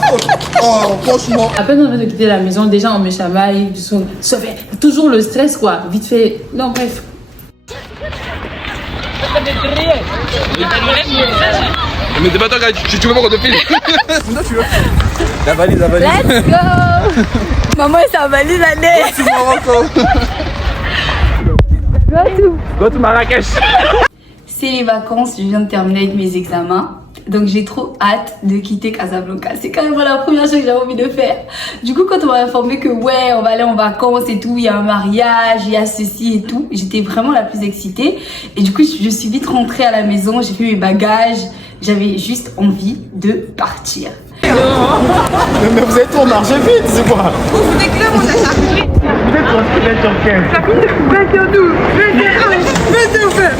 ta faute. Oh, franchement. À peine on vient de quitter la maison, déjà on me chamaille, toujours le stress quoi, vite fait. Non, bref. Mais t'es pas toi, tu veux pas qu'on te file. Tu veux. La valise. Let's go. Maman, sa valise, allez. Tu Morocco. Go to Marrakech. C'est les vacances, je viens de terminer avec mes examens. Donc j'ai trop hâte de quitter Casablanca. C'est quand même la première chose que j'avais envie de faire. Du coup, quand on m'a informé que ouais, on va aller en vacances et tout, il y a un mariage, il y a ceci et tout, j'étais vraiment la plus excitée. Et du coup, je suis vite rentrée à la maison, j'ai fait mes bagages. J'avais juste envie de partir. Mais vous êtes trop marché vite, c'est quoi? Vous venez que là, on a chargé. Vous êtes tranquille sur 15. Ça finit de 22, 22,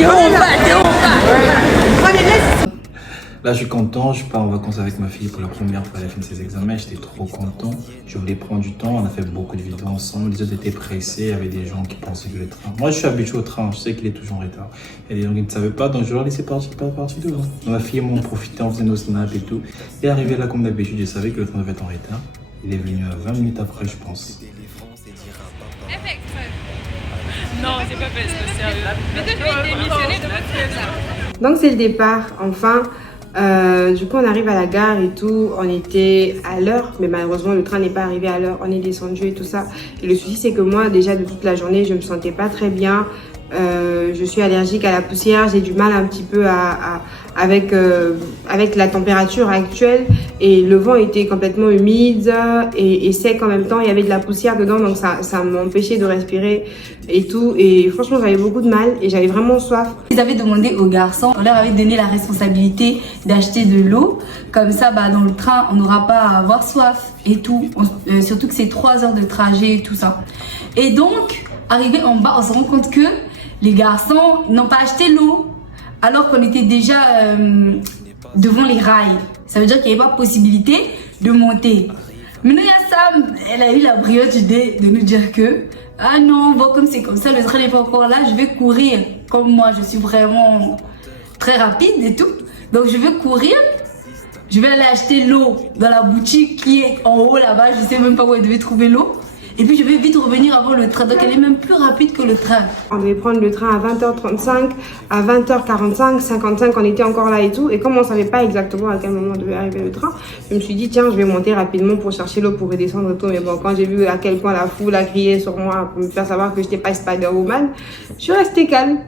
on va. Allez, laisse. Là, je suis content, je pars en vacances avec ma fille pour la première fois à la fin de ses examens. J'étais trop content. Je voulais prendre du temps. On a fait beaucoup de vidéos ensemble. Les autres étaient pressés. Il y avait des gens qui pensaient que le train. Moi, je suis habitué au train. Je sais qu'il est toujours en retard. Il y a des gens qui ne savaient pas, donc je leur laissais partir devant. Ma fille et moi, on profitait, on faisait nos snaps et tout. Et arrivé là, comme d'habitude, je savais que le train devait être en retard. Il est venu à 20 minutes après, je pense. Non, c'est pas fait, c'est sérieux. Peut-être que je vais démissionner de votre place. Donc c'est le départ, enfin. Du coup on arrive à la gare et tout, on était à l'heure, mais malheureusement le train n'est pas arrivé à l'heure, on est descendu et tout ça. Et le souci c'est que moi déjà de toute la journée je me sentais pas très bien, je suis allergique à la poussière, j'ai du mal un petit peu avec la température actuelle et le vent était complètement humide et sec en même temps, il y avait de la poussière dedans donc ça m'empêchait de respirer et tout et franchement j'avais beaucoup de mal et j'avais vraiment soif. Ils avaient demandé aux garçons, on leur avait donné la responsabilité d'acheter de l'eau, comme ça bah, dans le train on n'aura pas à avoir soif et tout, surtout que c'est 3 heures de trajet et tout ça. Et donc arrivé en bas on se rend compte que les garçons n'ont pas acheté l'eau alors qu'on était déjà devant les rails. Ça veut dire qu'il n'y avait pas possibilité de monter. Mais nous, il y a Sam, elle a eu la brillante idée de nous dire que ah non, bon, comme c'est comme ça, le train n'est pas encore là, je vais courir. Comme moi, je suis vraiment très rapide et tout. Donc je vais courir, je vais aller acheter l'eau dans la boutique qui est en haut là-bas. Je ne sais même pas où elle devait trouver l'eau. Et puis je vais vite revenir avant le train, donc elle est même plus rapide que le train. On devait prendre le train à 20h35, à 20h45, 55, on était encore là et tout. Et comme on ne savait pas exactement à quel moment devait arriver le train, je me suis dit tiens je vais monter rapidement pour chercher l'eau pour redescendre et tout. Mais bon quand j'ai vu à quel point la foule a crié sur moi pour me faire savoir que je n'étais pas Spider-Woman, je suis restée calme.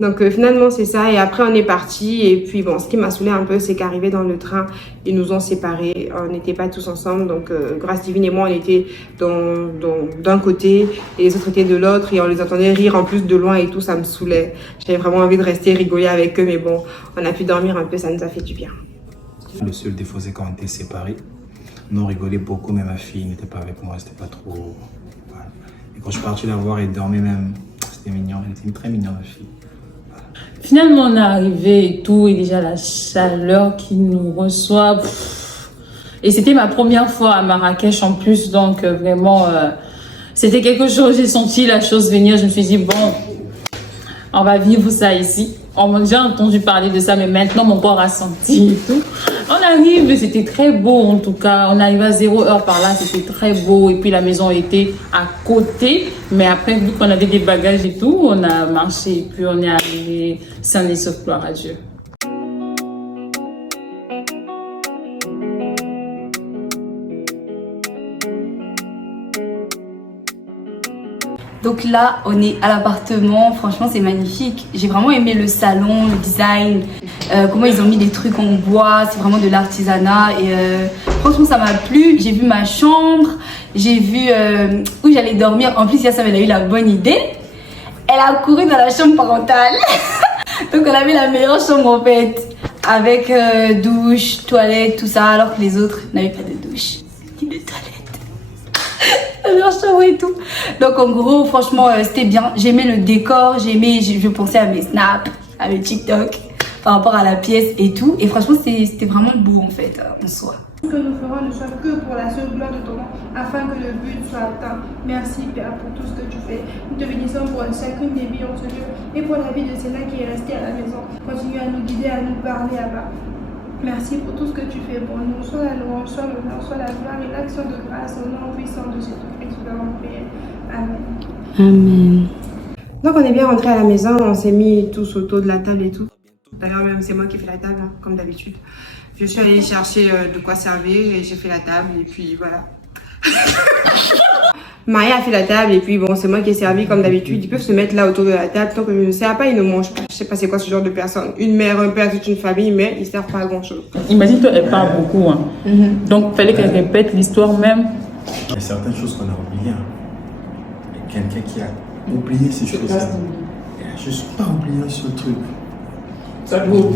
Donc finalement c'est ça et après on est parti et puis bon ce qui m'a saoulé un peu c'est qu'arrivé dans le train ils nous ont séparés, on n'était pas tous ensemble donc Grâce Divine et moi on était d'un côté et les autres étaient de l'autre et on les entendait rire en plus de loin et tout, ça me saoulait. J'avais vraiment envie de rester rigoler avec eux mais bon on a pu dormir un peu, ça nous a fait du bien. Le seul défaut c'est quand on était séparés. Nous on rigolait beaucoup mais ma fille n'était pas avec moi, c'était pas trop... Voilà. Et quand je suis parti la voir elle dormait même, c'était mignon, elle était très mignonne ma fille. Finalement, on est arrivé et tout, et déjà la chaleur qui nous reçoit. Et c'était ma première fois à Marrakech en plus, donc vraiment, c'était quelque chose, j'ai senti la chose venir. Je me suis dit, bon, on va vivre ça ici. On m'a déjà entendu parler de ça, mais maintenant mon corps a senti et tout. On arrive, c'était très beau en tout cas. On arrive à 0h par là, c'était très beau. Et puis la maison était à côté. Mais après, vu qu'on avait des bagages et tout, on a marché. Et puis on est arrivé sain et sauf, gloire à Dieu. Donc là, on est à l'appartement. Franchement, c'est magnifique. J'ai vraiment aimé le salon, le design, comment ils ont mis des trucs en bois. C'est vraiment de l'artisanat. Et franchement, ça m'a plu. J'ai vu ma chambre. J'ai vu où j'allais dormir. En plus, Yassam, elle a eu la bonne idée. Elle a couru dans la chambre parentale. Donc, on avait la meilleure chambre en fait. Avec douche, toilette, tout ça. Alors que les autres n'avaient pas de douche ni de toilette. La chambre et tout. Donc en gros franchement c'était bien, j'aimais le décor, je pensais à mes snaps, à mes TikTok par rapport à la pièce et tout et franchement c'était vraiment beau en fait en soi. Que nous ferons ne soit que pour la seule gloire de ton nom, afin que le but soit atteint. Merci Père pour tout ce que tu fais. Nous te bénissons pour chacune des vies en ce lieu et pour la vie de Sénat qui est restée à la maison. Continue à nous guider, à nous parler là-bas. Merci pour tout ce que tu fais pour nous. Soit la louange, soit l'honneur, soit la gloire et l'action de grâce au nom puissant de Jésus-Christ. Nous avons prié. Amen. Amen. Donc on est bien rentré à la maison, on s'est mis tous autour de la table et tout. D'ailleurs même c'est moi qui fais la table, hein, comme d'habitude. Je suis allée chercher de quoi servir et j'ai fait la table et puis voilà. Maria a fait la table et puis bon c'est moi qui ai servi comme d'habitude. Ils peuvent se mettre là autour de la table tant que je ne sais pas, ils ne mangent pas. Je sais pas c'est quoi ce genre de personne. Une mère, un père, toute une famille mais ils servent pas à grand chose. Imagine toi, elle parle beaucoup. Hein. Donc il fallait qu'elle répète l'histoire même. Il y a certaines choses qu'on a oubliées. Hein. Quelqu'un qui a oublié ces choses-là. Je ne suis pas oublié un seul truc. Ça vaut.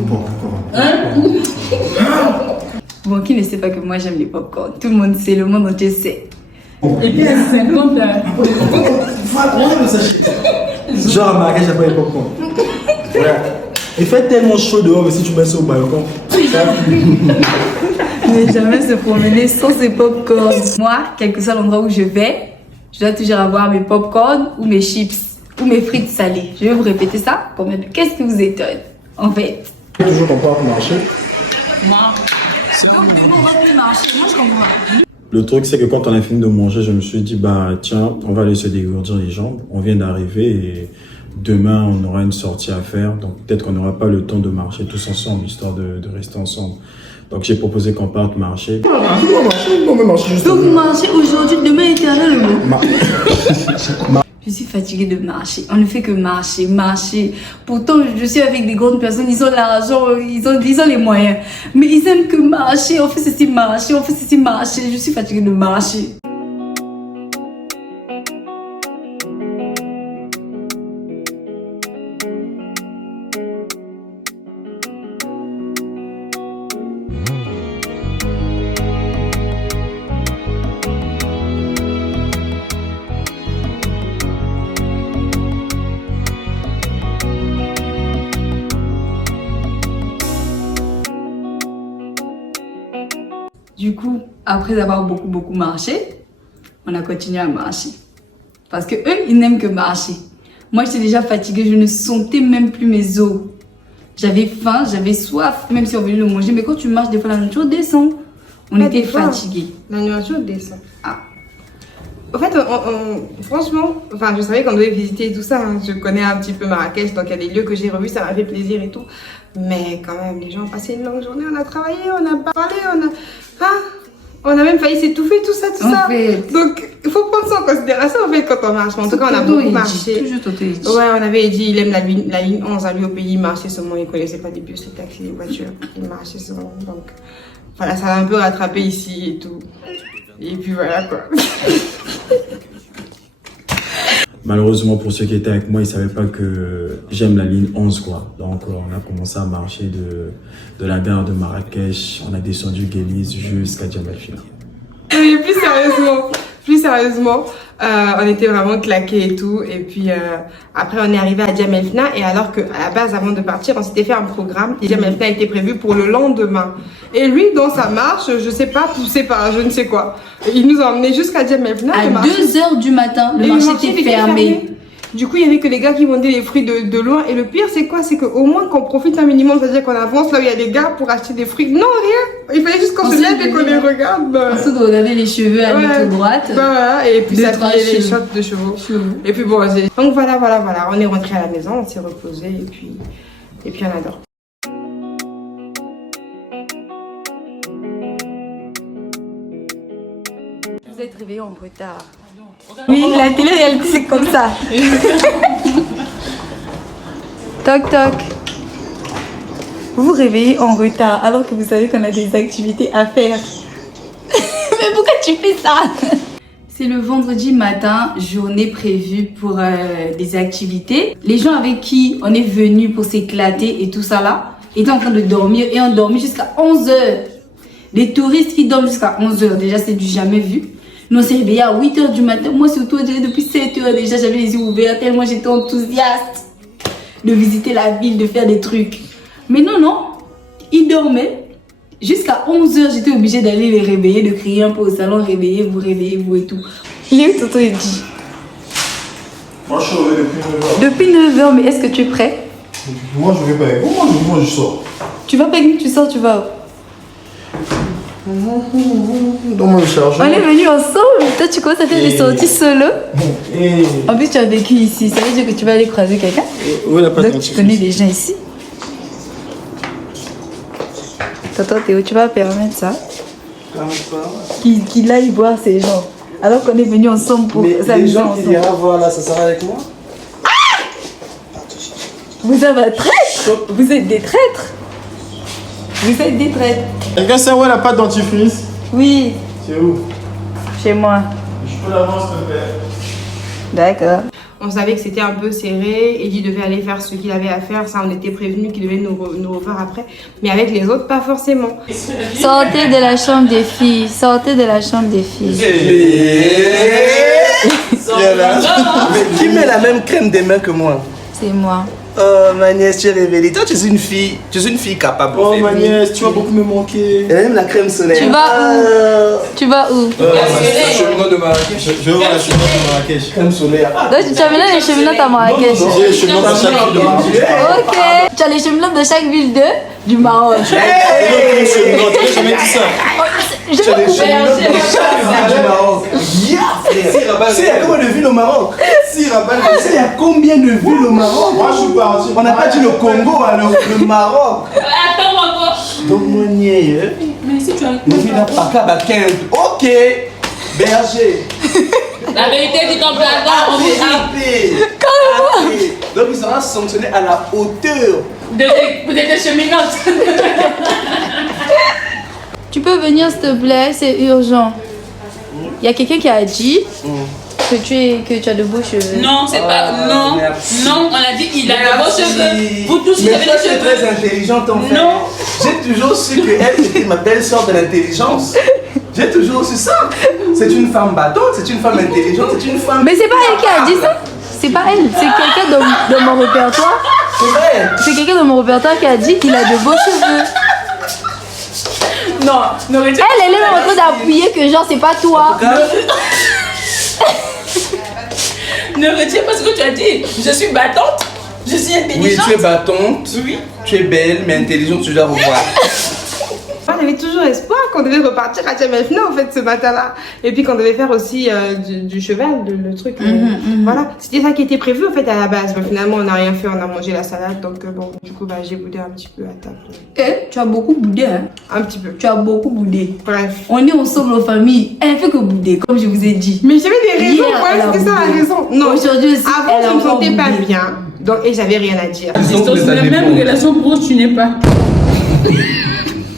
Bon, qui ne sait pas que moi j'aime les popcorn? Tout le monde sait, le monde entier sait. Et puis à 50 Genre à Marrakech, j'aime pas les popcorn. Il fait tellement chaud dehors que si tu mets ça au balcon. Ne jamais se promener sans ses popcorn. Moi, quel que soit l'endroit où je vais, je dois toujours avoir mes popcorn ou mes chips ou mes frites salées. Je vais vous répéter ça. Qu'est-ce qui vous étonne en fait? Toujours qu'on part marcher. Le truc, c'est que quand on a fini de manger, je me suis dit, bah tiens, on va aller se dégourdir les jambes. On vient d'arriver et demain, on aura une sortie à faire. Donc peut-être qu'on n'aura pas le temps de marcher tous ensemble, histoire de rester ensemble. Donc j'ai proposé qu'on parte marcher. Donc marcher aujourd'hui, demain éternellement. Je suis fatiguée de marcher. On ne fait que marcher, marcher. Pourtant, je suis avec des grandes personnes, ils ont l'argent, ils ont les moyens. Mais ils aiment que marcher. On fait ceci, marcher, on fait ceci, marcher. Je suis fatiguée de marcher. Du coup, après avoir beaucoup marché, on a continué à marcher. Parce que eux, ils n'aiment que marcher. Moi, j'étais déjà fatiguée, je ne sentais même plus mes os. J'avais faim, j'avais soif, même si on venait de manger. Mais quand tu marches, des fois, la nourriture descend. On était fatigués. La nourriture descend. Ah. En fait, franchement, enfin, je savais qu'on devait visiter tout ça. Hein. Je connais un petit peu Marrakech, donc il y a des lieux que j'ai revus, ça m'a fait plaisir et tout. Mais quand même, les gens ont passé une longue journée, on a travaillé, on a parlé, on a même failli s'étouffer, tout ça. Donc, il faut prendre ça en considération en fait quand on marche. En tout cas, on a beaucoup marché. Ouais, on avait dit, il aime la ligne 11 à lui au pays, il marchait seulement, il ne connaissait pas des bus, les taxis, les voitures. Il marchait seulement, donc voilà, ça l'a un peu rattrapé ici et tout. Et puis voilà quoi. Malheureusement, pour ceux qui étaient avec moi, ils ne savaient pas que j'aime la ligne 11, quoi. Donc, on a commencé à marcher de la gare de Marrakech. On a descendu Guélis jusqu'à Djamel Fina. Oui, plus sérieusement, on était vraiment claqués et tout. Et puis, après, on est arrivé à Djamel Fina. Et alors qu'à la base, avant de partir, on s'était fait un programme. Et Djamel Fina était prévu pour le lendemain. Et lui, dans sa marche, je sais pas, poussé par je ne sais quoi, il nous a emmenés jusqu'à Djamel Fina. À 2h du matin, le marché était fermé. Du coup, il y avait que les gars qui vendaient les fruits de loin. Et le pire, c'est quoi? C'est qu'au moins qu'on profite un minimum. C'est-à-dire qu'on avance là où il y a des gars pour acheter des fruits. Non, rien. Il fallait juste qu'on se lève et qu'on les regarde. Ensuite, de regarder les cheveux à l'autre droite. Voilà, et puis s'appuyer les shots de chevaux. Et puis bon, donc voilà. On est rentré à la maison, on s'est reposé et puis on adore. Vous êtes réveillés en retard. Oui, la télé-réalité, c'est comme ça. Toc, toc. Vous vous réveillez en retard alors que vous savez qu'on a des activités à faire. Mais pourquoi tu fais ça? C'est le vendredi matin, journée prévue pour des activités. Les gens avec qui on est venu pour s'éclater et tout ça là, étaient en train de dormir et ont dormi jusqu'à 11h. Les touristes qui dorment jusqu'à 11h, déjà c'est du jamais vu. Nous on s'est réveillés à 8h du matin. Moi surtout, depuis 7h déjà, j'avais les yeux ouverts tellement j'étais enthousiaste de visiter la ville, de faire des trucs. Mais non, ils dormaient. Jusqu'à 11h, j'étais obligée d'aller les réveiller, de crier un peu au salon, réveillez-vous et tout. Il est où Tonton Eddy? Moi, je suis réveillé depuis 9h. Depuis 9h, mais est-ce que tu es prêt? Moi, je vais pas. Moi, je sors. Tu vas pas tu sors, tu vas où? Dans mon chargeur. On est venus ensemble. Toi, tu commences à faire des sorties solo. Et... En plus, tu as vécu ici. Ça veut dire que tu vas aller croiser quelqu'un. Où la Donc, tu connais des gens ici. Tonton Théo, tu vas permettre ça? Comme ça. Qu'il aille voir ces gens. Alors qu'on est venus ensemble pour Mais les s'amuser gens qu'il ensemble. ira voir là, ça sera avec moi? Vous êtes un traître. Vous êtes des traîtres. Vous êtes des traîtres. Quelqu'un sait où elle a pas de dentifrice? Oui, C'est où? chez moi. Je peux l'avoir, s'il te plaît. D'accord. On savait que c'était un peu serré, Eddy devait aller faire ce qu'il avait à faire, ça on était prévenus qu'il devait nous revoir après, mais avec les autres pas forcément. Sortez de la chambre des filles. Sortez de la chambre des filles. Mais qui met la même crème des mains que moi? C'est moi. Oh ma nièce, tu es révélée. Toi, tu es une fille capable. Oh ma nièce, tu vas beaucoup me manquer. Elle aime la crème solaire. Tu vas où? Tu vas où? Chemin de Marrakech. Je vais voir la chemin de Marrakech. Crème solaire. Donc tu as maintenant les cheminotes à Marrakech. J'ai les chemins de chaque ville de Marrakech. Ok. Tu as les cheminotes de chaque ville du Maroc. Et donc, les cheminotes, tu n'as jamais dit ça. Je Tu as des vais cheminotes de chaque ville du Maroc. Yeah, frère. Tu sais, il y a combien de villes au Maroc? Tu sais, il y a combien de villes au Maroc? Moi, je suis parti. On n'a pas dit le Congo, alors le Maroc. Attends encore. Donc, mon niais. Mais si tu as... Ne viens pas qu'à Bakin. Ok. Berger. La vérité dit ton blague, on est Arrêtez. Donc, il sera sanctionné à la hauteur. vous êtes des cheminotes. Tu peux venir s'il te plaît, c'est urgent. Il y a quelqu'un qui a dit que tu as de beaux cheveux. Non, c'est pas... Non, merci. non, on a dit qu'il a de beaux cheveux. Vous tous, vous Mais avez toi, des tu es cheveux. très intelligente en fait. Non. J'ai toujours su qu'elle était ma belle-sœur de l'intelligence. J'ai toujours su ça. C'est une femme battante, c'est une femme intelligente, c'est une femme... Mais c'est pas elle qui a dit ça. C'est pas elle, c'est quelqu'un de mon répertoire. C'est vrai. C'est quelqu'un de mon répertoire qui a dit qu'il a de beaux cheveux. Non, ne retire Elle est même en train d'appuyer que genre c'est pas toi. ne retire pas ce que tu as dit. Je suis battante, je suis Oui, intelligente. tu es battante, Oui. tu es belle, mais intelligente, tu dois revoir. Moi j'avais toujours espoir qu'on devait repartir à Tchamelfina en fait ce matin-là. Et puis qu'on devait faire aussi du cheval, le truc. Voilà, c'était ça qui était prévu en fait à la base. Mais finalement on n'a rien fait, on a mangé la salade. Donc bon, du coup bah, j'ai boudé un petit peu à table. Tu as beaucoup boudé, hein. Un petit peu. Tu as beaucoup boudé. Bref. On est ensemble en famille. Elle fait que bouder, comme je vous ai dit. Mais j'avais des raisons, Hier, voilà, elle a c'était ça la boudé. raison. Non, Aujourd'hui aussi, avant elle a je me encore sentais pas boudé. bien. Donc, et j'avais rien à dire. Dans la même relation proche, tu n'es pas.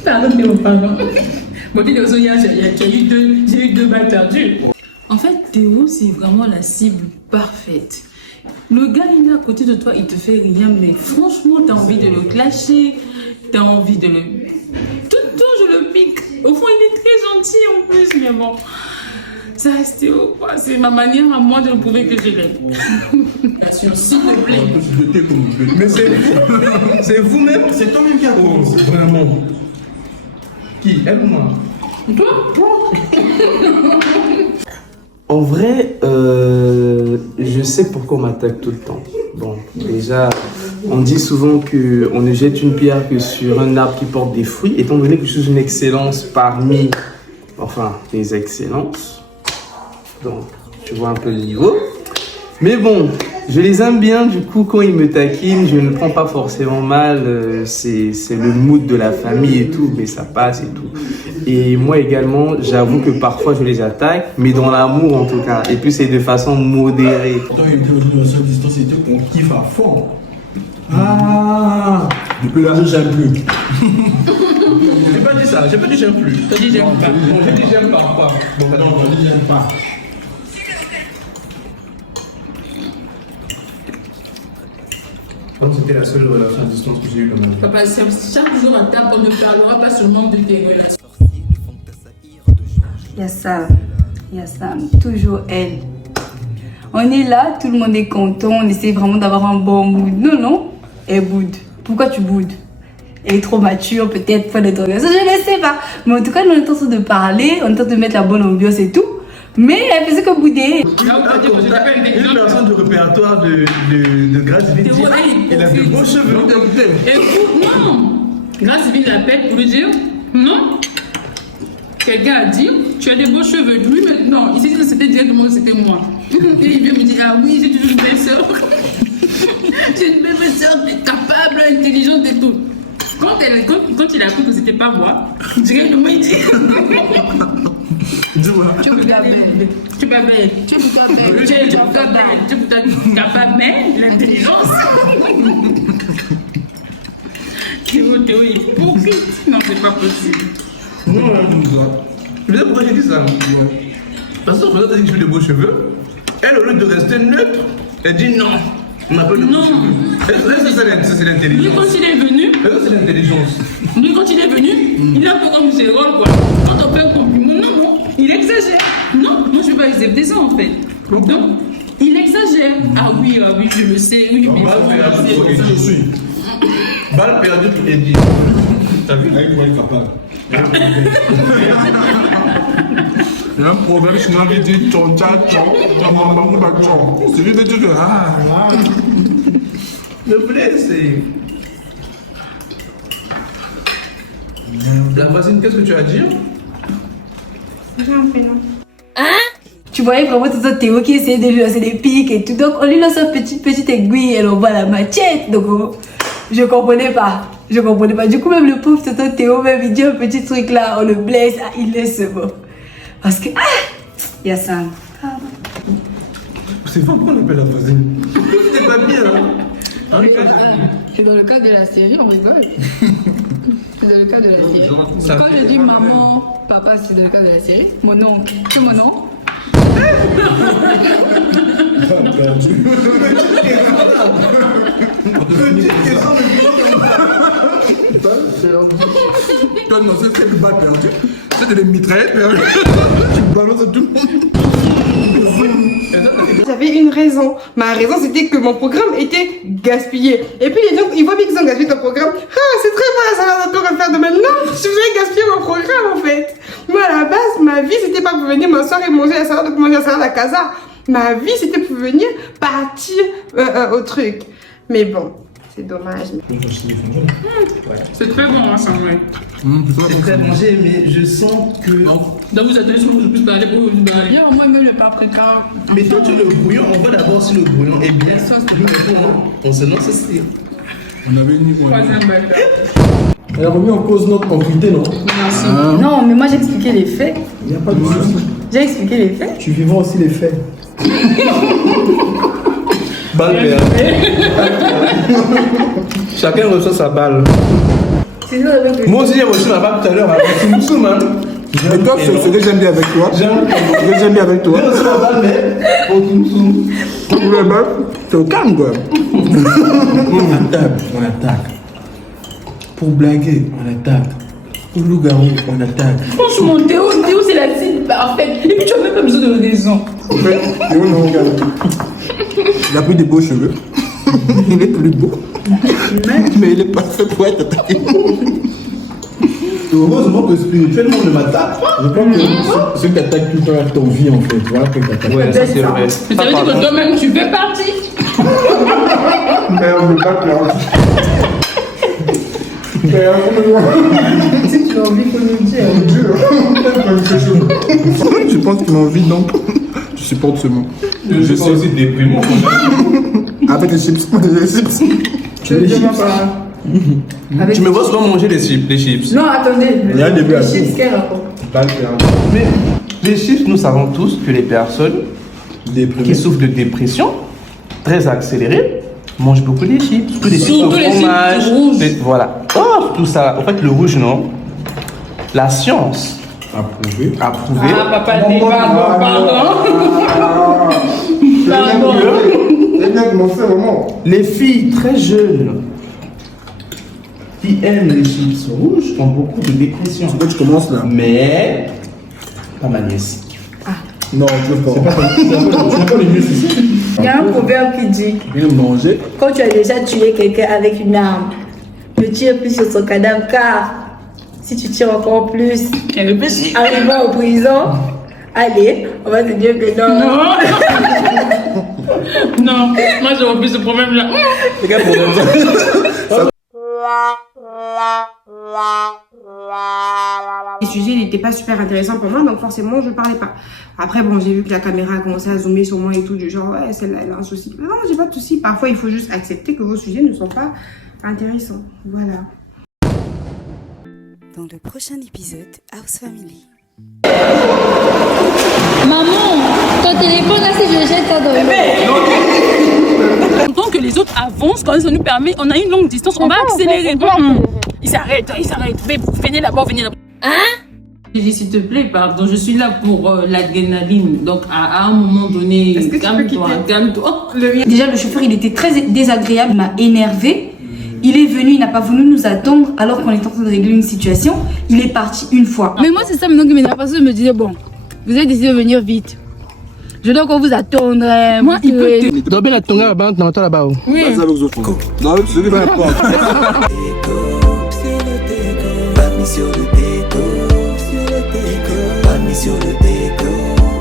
Pardon, Théo, pardon. Bon, puis j'ai eu deux balles perdues. En fait, Théo, c'est vraiment la cible parfaite. Le gars, il est à côté de toi, il te fait rien, mais franchement, t'as envie de le clasher, t'as envie de le... Tout le temps, je le pique. Au fond, il est très gentil en plus, mais bon, ça reste Théo, quoi. C'est ma manière à moi de le prouver que je l'aime. Bien sûr, s'il te plaît. Mais c'est vous-même? C'est toi-même qui as commencé. Vraiment. Qui? Elle ou moi? En vrai, je sais pourquoi on m'attaque tout le temps. Bon, déjà, on dit souvent qu'on ne jette une pierre que sur un arbre qui porte des fruits. Étant donné que je suis une excellence parmi, enfin, les excellences. Donc, tu vois un peu le niveau. Mais bon, je les aime bien, du coup, quand ils me taquinent, je ne le prends pas forcément mal. C'est le mood de la famille et tout, mais ça passe et tout. Et moi également, j'avoue que parfois je les attaque, mais dans l'amour en tout cas. Et puis c'est de façon modérée. Toi, il me dit que la distance, c'était qu'on kiffe à fond. Ah, depuis là, j'aime plus. J'ai pas dit ça, j'ai pas dit j'aime plus. J'ai dit j'aime pas. Bon, j'ai dit j'aime pas. Bon, bah, non, Non, j'aime pas. donc c'était la seule relation à distance que j'ai eue dans ma vie. Papa, chaque jour à table, on ne parlera pas seulement de tes relations. Il y a ça, toujours elle. On est là, tout le monde est content, on essaie vraiment d'avoir un bon mood. Non, elle boude. Pourquoi tu boudes? Elle est trop mature, peut-être, pour des trucs comme ça. Je ne sais pas. Mais en tout cas, nous, on est en train de parler, on est en train de mettre la bonne ambiance et tout. Mais elle faisait que bouder. Une personne du répertoire de Grace Vin, elle a de beaux cheveux. Écoute, non. Grace Vin l'appelle pour lui dire non. Quelqu'un a dit tu as des beaux cheveux. Lui maintenant, il s'est dit que c'était directement c'était moi. Et il vient me dire ah oui, j'ai toujours une belle soeur. J'ai une belle soeur capable, intelligente et tout. Quand il a appris que c'était pas moi, directement il dit Dis-moi. tu es plutôt belle. Tu es belle. Tu es plutôt belle. Tu es plutôt belle. Tu es plutôt capable, mais l'intelligence. Théo est hypocrite. Non, c'est pas possible. Non, je sais pourquoi j'ai dit ça. Parce que quand elle dit que j'ai de beaux cheveux, elle, au lieu de rester neutre, elle dit non. On n'a pas de beaux cheveux. Ça, c'est l'intelligence. Lui, quand il est venu. Ça, c'est l'intelligence. Lui, quand il est venu, il est un peu comme Gérald, quoi. Quand on fait un compliment, non, il exagère. Non, moi, je ne vais pas accepter ça, en fait. Donc, il exagère. Ah oui, je le sais. Oui, mais je suis. Balle perdue pour Eddie. T'as vu? Il est capable. Il y a un proverbe chinois qui dit Chon cha chon, c'est lui de dire ah. Le plaît, c'est. La voisine, qu'est-ce que tu as à dire? J'ai un prénom. Tu voyais vraiment tout ça, Théo qui essayait de lui lancer des pics et tout. Donc, on lui lance une petite aiguille, elle envoie la machette. Donc, je comprenais pas. Du coup, même le pauvre tonton Théo, même, il dit un petit truc là, on le blesse, il laisse bon. Parce que, il y a ça. C'est pas pourquoi on appelle la voisine. C'est pas bien. Hein? C'est dans le cadre de la série, on rigole. C'est dans le cadre de la série. Ça Quand je dis maman, papa, c'est dans le cadre de la série. Mon oncle, c'est mon oncle. Toi, non, c'est le bas perdu. C'est des mitraillettes perdues. Tu balances à tout le monde. J'avais une raison. Ma raison, c'était que mon programme était gaspillé. Et puis les gens, ils voient bien qu'ils ont gaspillé ton programme. Ah, c'est très mal, ça va encore refaire demain. Non, je voulais gaspiller mon programme en fait. Moi, à la base, ma vie, c'était pas pour venir m'asseoir et manger la salade, manger la salade à casa. Ma vie, c'était pour venir partir au truc. Mais bon, c'est dommage. C'est très bon, hein, ça, ouais. C'est très mangé, mais je sens que. Donc, vous attendez sur que je puisse parler pour vous parler. Moi, même le paprika. Mais toi, tu le bouillon, on va d'abord si le bouillon est bien. Nous, on se lance aussi. On avait une Troisième bâtard. Elle a remis en cause notre autorité, non? Merci. Non, mais moi, j'ai expliqué les faits. Il n'y a pas de souci. J'ai expliqué les faits. Tu vivras aussi les faits. Balle perdue. Chacun reçoit sa balle. Moi aussi, j'ai reçu ma balle tout à l'heure avec une soum, hein. Et toi, ce que j'aime bien avec toi, J'ai reçu ma balle, mais pour une soum. c'est au calme, quoi. On attaque. Pour blaguer, on attaque. Pour loup-garou, on attaque. Franchement, Théo, c'est la cible parfaite. Et puis, tu n'as même pas besoin de raison. En fait, Théo, non, regarde. Il a pris des beaux cheveux. Il est plus beau. Mais il est pas fait pour être attaqué. Heureusement que spirituellement, on ne m'attaque. Je pense que ceux qui attaquent tout le temps ton vie, en fait. Voilà, que t'attaques. Ouais, ça c'est vrai. Mais ça veut dire que toi-même, tu fais partie. Mais on ne veut pas perdre. Si tu as envie, il faut nous dire. Je pense qu'il m'a envie, donc je supporte ce mot. Je suis aussi déprimant. Avec les chips. Tu veux dire pas. Tu me vois souvent manger des chips. Non, attendez. Il y a un début à tout. chips, quel rapport? Mais les chips, nous savons tous que les personnes qui souffrent de dépression très accélérée mangent beaucoup de chips. Surtout des chips au fromage. Voilà. Oh, tout ça. En fait, le rouge, non. La science. Approuvé. Ah, papa, pardon. Les mecs m'ont fait vraiment. Les filles très jeunes qui aiment les chips rouges ont beaucoup de dépression. Tu veux que je commence là? Mais pas ma nièce. Non, je veux pas. C'est pas les mieux ici. Il y a un proverbe qui dit Bien manger. quand tu as déjà tué quelqu'un avec une arme, ne tire plus sur son cadavre, car si tu tires encore plus, arrivant en prison, allez, on va te dire que non. Non, moi j'aurais plus ce problème-là. C'est quel problème ça? Les sujets n'étaient pas super intéressants pour moi, donc forcément je parlais pas. Après bon, j'ai vu que la caméra a commencé à zoomer sur moi et tout, du genre ouais, celle-là elle a un souci. Non, j'ai pas de souci. Parfois il faut juste accepter que vos sujets ne sont pas intéressants. Voilà. Dans le prochain épisode House Family. Maman, ton téléphone là, si je le jette pas dans l'eau. Tant que les autres avancent, quand ça nous permet, on a une longue distance, on va accélérer. Il s'arrête. Venez là-bas, venez là-bas. J'ai dit, s'il te plaît, pardon, je suis là pour l'adrénaline. Donc, à un moment donné, calme-toi. Déjà, le chauffeur, il était très désagréable, il m'a énervé. Il est venu, il n'a pas voulu nous attendre alors qu'on est en train de régler une situation. Il est parti une fois. Mais moi, c'est ça maintenant qui m'énerve parce que je me disais, bon, vous avez décidé de venir vite. Je dois encore vous attendre. Moi, il peut te... Donc, bien, la tongue là-bas, t'entends là-bas. Oui. Vas-y avec autres. Non, je vais pas prendre. Sur le déco, sur le déco, pas mis sur le déco,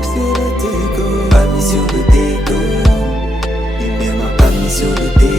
sur le déco, pas mis sur le déco, il m'a pas mis sur le déco.